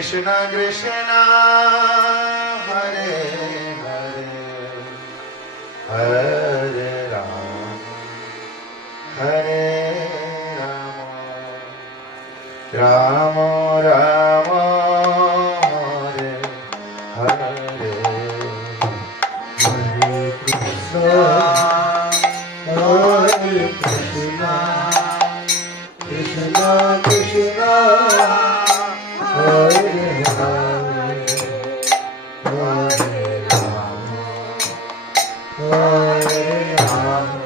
Krishna Krishna Hare Hare Hare Rama Hare Rama Rama Rama Hare Hare Hare Krishna Hare Krishna Krishna Krishna Hare Hare Hare Rama Hare Rama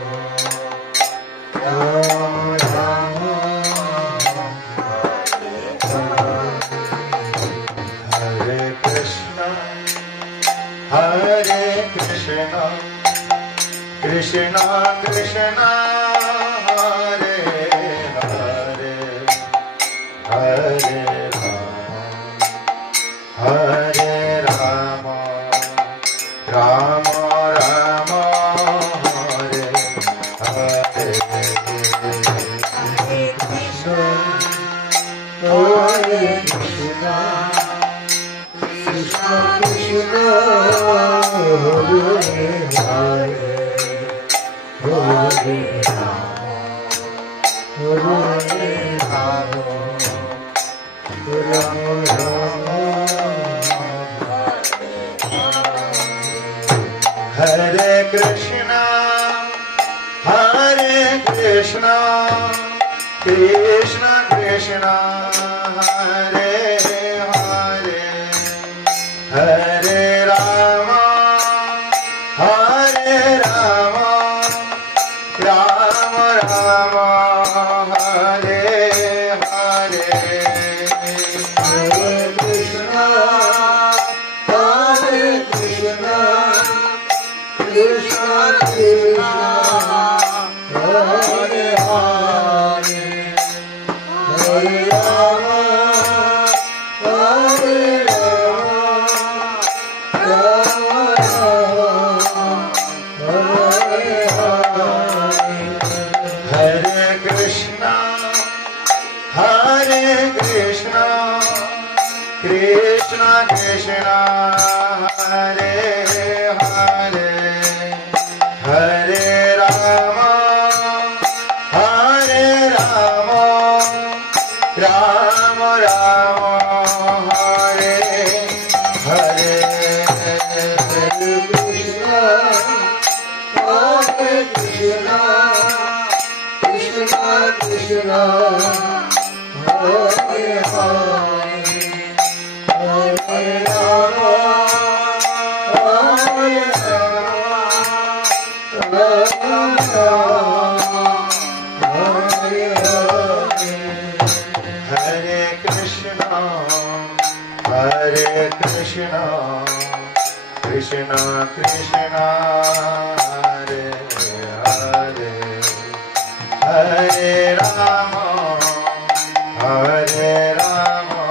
Rama Rama Hare Krishna Hare Krishna Krishna Krishna Hare Hare Hare Hare Rama Rama Rama Hare Hare Hare Krishna Hare Krishna Krishna Krishna Hare Hare Hare Rama Hare Rama Rama Rama Hare Krishna Hare Krishna Krishna Krishna Hare Hare Hare Rama Hare Rama Rama Rama Hare Hare Hare Krishna Hare Krishna Krishna Krishna Hare Hare Hare Rama Hare Rama Rama Rama Hare Hare Hare Krishna Hare Krishna Krishna Krishna Hare Hare Hare Rama Hare Rama Rama Rama Hare Hare Hare Krishna Hare Krishna Krishna Krishna Hare Hare Hare Rama Hare Rama Hare Hare Krishna Hare Krishna Krishna Krishna Hare Hare Hare Rama Hare Rama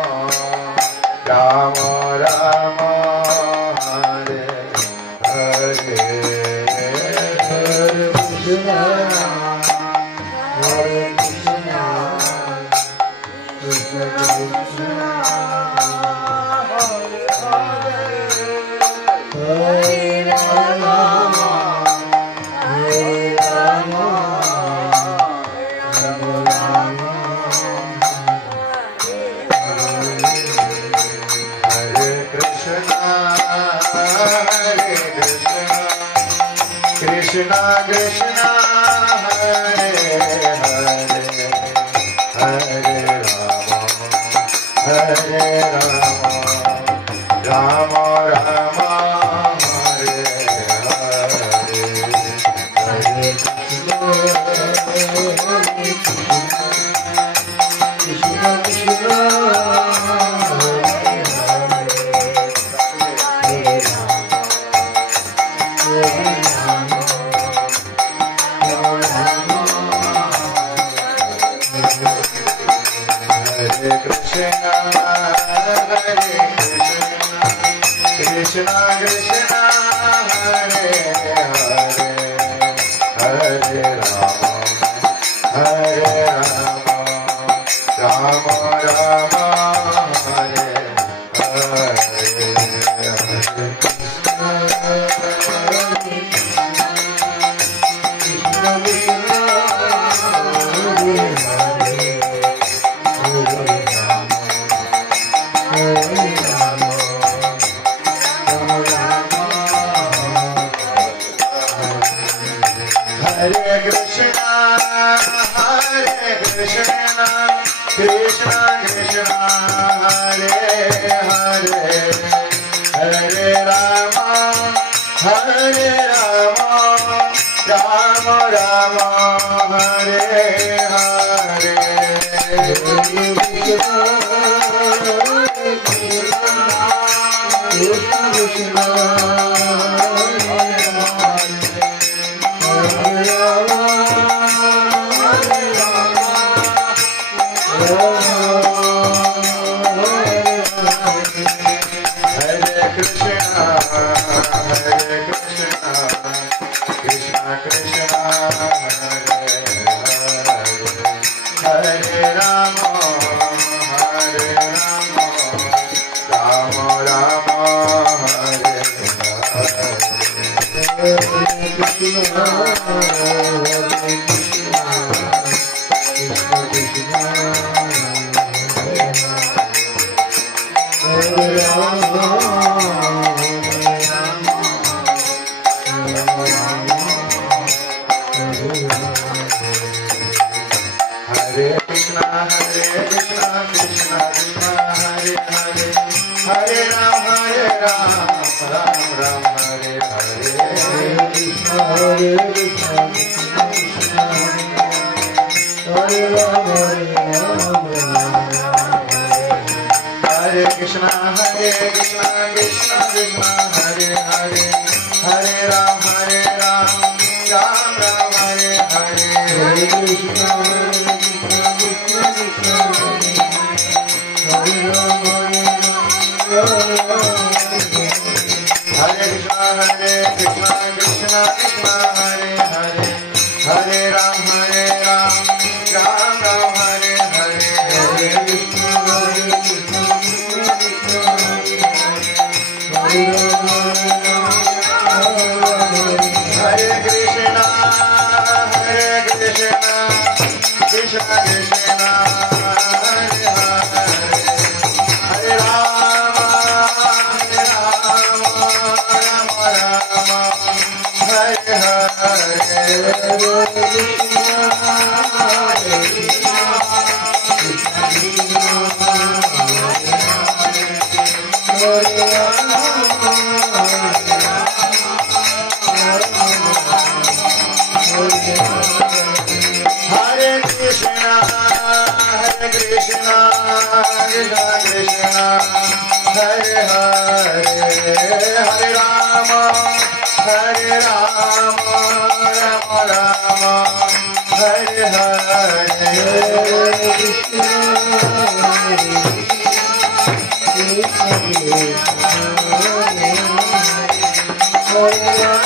Rama Rama Hare Hare Hare Krishna Hare Krishna Krishna Krishna Hare Hare Hare Rama Hare Rama Rama Rama Hare Krishna Hare Krishna Krishna Krishna Hare Hare Hare Rama Hare Rama Rama Rama Hare Hare Hare Krishna Krishna Krishna Hare Krishna Krishna Krishna Hare Hare Hare Rama Hare Rama Rama Rama Hare Krishna, Krishna Krishna, Hare Hare, Hare Rama, Rama Rama, Hare Hare. Hare